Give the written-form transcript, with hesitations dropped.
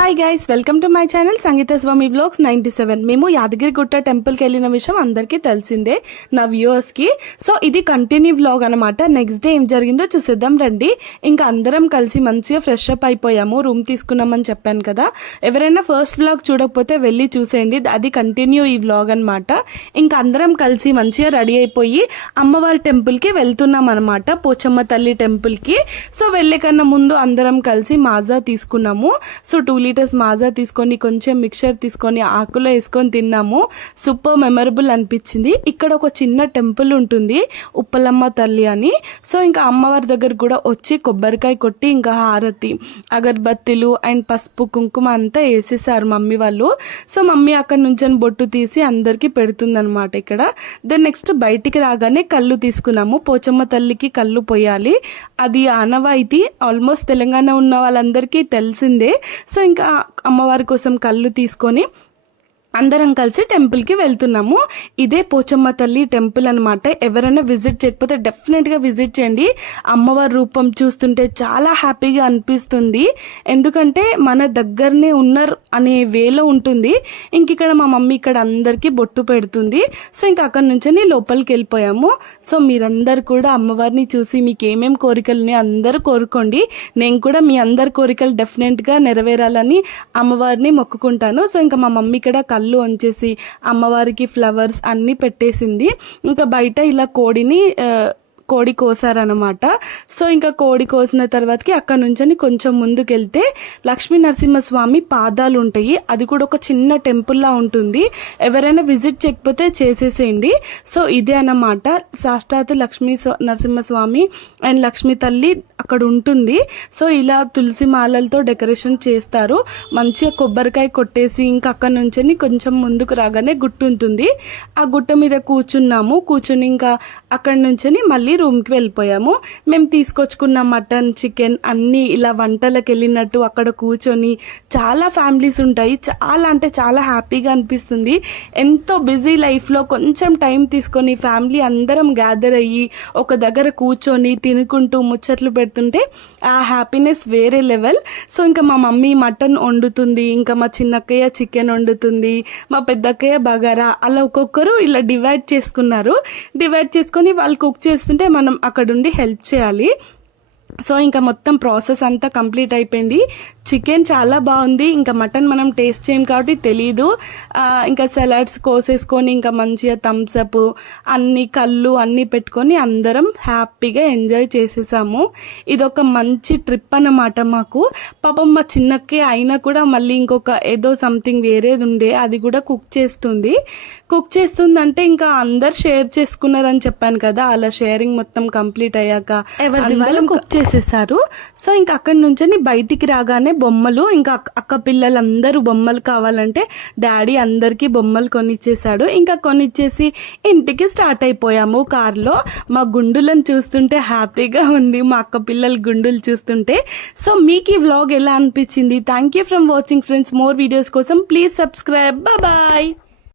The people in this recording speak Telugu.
Hi guys, welcome to my channel Sangeetha Swamy vlogs 97. మేము యాదగిరిగుట్ట టెంపుల్కి వెళ్ళిన విషయం అందరికీ తెలిసిందే నా వ్యూవర్స్కి. సో ఇది కంటిన్యూ వ్లాగ్ అనమాట. నెక్స్ట్ డే ఏం జరిగిందో చూసేద్దాం రండి. ఇంకా అందరం కలిసి మంచిగా ఫ్రెష్ అప్ అయిపోయాము, రూమ్ తీసుకున్నామని చెప్పాను కదా. ఎవరైనా ఫస్ట్ వ్లాగ్ చూడకపోతే వెళ్ళి చూసేయండి, అది కంటిన్యూ ఈ వ్లాగ్ అనమాట. ఇంకా అందరం కలిసి మంచిగా రెడీ అయిపోయి అమ్మవారి టెంపుల్కి వెళ్తున్నాం అనమాట, పోచమ్మ తల్లి టెంపుల్కి. సో వెళ్ళే కన్నా ముందు అందరం కలిసి మాజా తీసుకున్నాము. సో 2 లీటర్స్ మాజా తీసుకొని కొంచెం మిక్చర్ తీసుకొని ఆకులో వేసుకొని తిన్నాము. సూపర్ మెమరబుల్ అనిపించింది. ఇక్కడ ఒక చిన్న టెంపుల్ ఉంటుంది, ఉప్పలమ్మ తల్లి అని. సో ఇంకా అమ్మవారి దగ్గర కూడా వచ్చి కొబ్బరికాయ కొట్టి ఇంకా హారతి, అగరబత్తిలు అండ్ పసుపు కుంకుమ అంతా వేసేసారు మమ్మీ వాళ్ళు. సో మమ్మీ అక్కడ నుంచి బొట్టు తీసి అందరికీ పెడుతుందనమాట ఇక్కడ. దెన్ నెక్స్ట్ బయటికి రాగానే కళ్ళు తీసుకున్నాము. పోచమ్మ తల్లికి కళ్ళు పోయాలి, అది ఆనవాయితీ. ఆల్మోస్ట్ తెలంగాణ ఉన్న వాళ్ళందరికీ తెలిసిందే. సో ఇంకా అమ్మవారి కోసం కళ్ళు తీసుకొని అందరం కలిసి టెంపుల్కి వెళ్తున్నాము. ఇదే పోచమ్మ తల్లి టెంపుల్ అనమాట. ఎవరైనా విజిట్ చేయకపోతే డెఫినెట్గా విజిట్ చేయండి. అమ్మవారి రూపం చూస్తుంటే చాలా హ్యాపీగా అనిపిస్తుంది, ఎందుకంటే మన దగ్గరనే ఉన్నారు అనే వేలో ఉంటుంది. ఇంక ఇక్కడ మా మమ్మీ ఇక్కడ అందరికీ బొట్టు పెడుతుంది. సో ఇంకా అక్కడి నుంచి లోపలికి వెళ్ళిపోయాము. సో మీరందరూ కూడా అమ్మవారిని చూసి మీకు ఏమేమి కోరికలని అందరూ కోరుకోండి. నేను కూడా మీ అందరి కోరికలు డెఫినెట్గా నెరవేరాలని అమ్మవారిని మొక్కుకుంటాను. సో ఇంకా మా మమ్మీ ఇక్కడ కళ్ళు ఉంచేసి అమ్మవారికి ఫ్లవర్స్ అన్నీ పెట్టేసింది. ఇంకా బయట ఇలా కోడి కోసారనమాట. సో ఇంకా కోడి కోసిన తర్వాతకి అక్కడ నుంచి కొంచెం ముందుకు వెళ్తే లక్ష్మీ నరసింహస్వామి పాదాలు ఉంటాయి. అది కూడా ఒక చిన్న టెంపుల్లా ఉంటుంది. ఎవరైనా విజిట్ చేయకపోతే చేసేసేయండి. సో ఇదే అన్నమాట, సాక్షాత్ లక్ష్మీ నరసింహస్వామి అండ్ లక్ష్మీ తల్లి అక్కడ ఉంటుంది. సో ఇలా తులసి మాలలతో డెకరేషన్ చేస్తారు. మంచిగా కొబ్బరికాయ కొట్టేసి ఇంకా అక్కడ నుంచి కొంచెం ముందుకు రాగానే గుట్ట ఉంటుంది. ఆ గుట్ట మీద కూర్చుని ఇంకా అక్కడ నుంచి మళ్ళీ రూమ్కి వెళ్ళిపోయాము. మేము తీసుకొచ్చుకున్న మటన్, చికెన్ అన్నీ ఇలా వంటలకు వెళ్ళినట్టు అక్కడ కూర్చొని, చాలా ఫ్యామిలీస్ ఉంటాయి, చాలా అంటే చాలా హ్యాపీగా అనిపిస్తుంది. ఎంతో బిజీ లైఫ్లో కొంచెం టైం తీసుకొని ఫ్యామిలీ అందరం గ్యాదర్ అయ్యి ఒక దగ్గర కూర్చొని తినుకుంటూ ముచ్చట్లు పెడుతుంటే ఆ హ్యాపీనెస్ వేరే లెవెల్. సో ఇంకా మా మమ్మీ మటన్ వండుతుంది, ఇంకా మా చిన్నక్కయ్య చికెన్ వండుతుంది, మా పెద్దక్కయ్య బగారా, అలా ఒక్కొక్కరు ఇలా డివైడ్ చేసుకొని వాళ్ళు కుక్ చేస్తుంటే మనం అక్కడుండి హెల్ప్ చేయాలి. సో ఇంకా మొత్తం ప్రాసెస్ అంతా కంప్లీట్ అయిపోయింది. చికెన్ చాలా బాగుంది, ఇంకా మటన్ మనం టేస్ట్ చేయం కాబట్టి తెలీదు. ఇంకా సలాడ్స్ కోసేసుకొని ఇంకా మంచిగా థమ్స్అప్ అన్ని కళ్ళు అన్నీ పెట్టుకొని అందరం హ్యాపీగా ఎంజాయ్ చేసేసాము. ఇదొక మంచి ట్రిప్ అన్నమాట మాకు. పాపం మా చిన్నకే అయినా కూడా మళ్ళీ ఇంకొక ఏదో సంథింగ్ వేరేది ఉండే, అది కూడా కుక్ చేస్తుందంటే ఇంకా అందరు షేర్ చేసుకున్నారని చెప్పాను కదా. అలా షేరింగ్ మొత్తం కంప్లీట్ అయ్యాక ఎవరి కుక్ చేసేసారు. సో ఇంకా అక్కడి నుంచి బయటికి రాగానే బొమ్మలు, ఇంకా అక్క పిల్లలందరూ బొమ్మలు కావాలంటే డాడీ అందరికీ బొమ్మలు కొనిచ్చేసాడు. ఇంకా కొనిచ్చేసి ఇంటికి స్టార్ట్ అయిపోయాము కార్లో. మా గుండులను చూస్తుంటే హ్యాపీగా ఉంది, మా అక్క పిల్లల గుండులు చూస్తుంటే. సో మీకు ఈ వ్లాగ్ ఎలా అనిపించింది? Thank you from watching friends. More videos కోసం ప్లీజ్ సబ్స్క్రైబ్. బాయ్.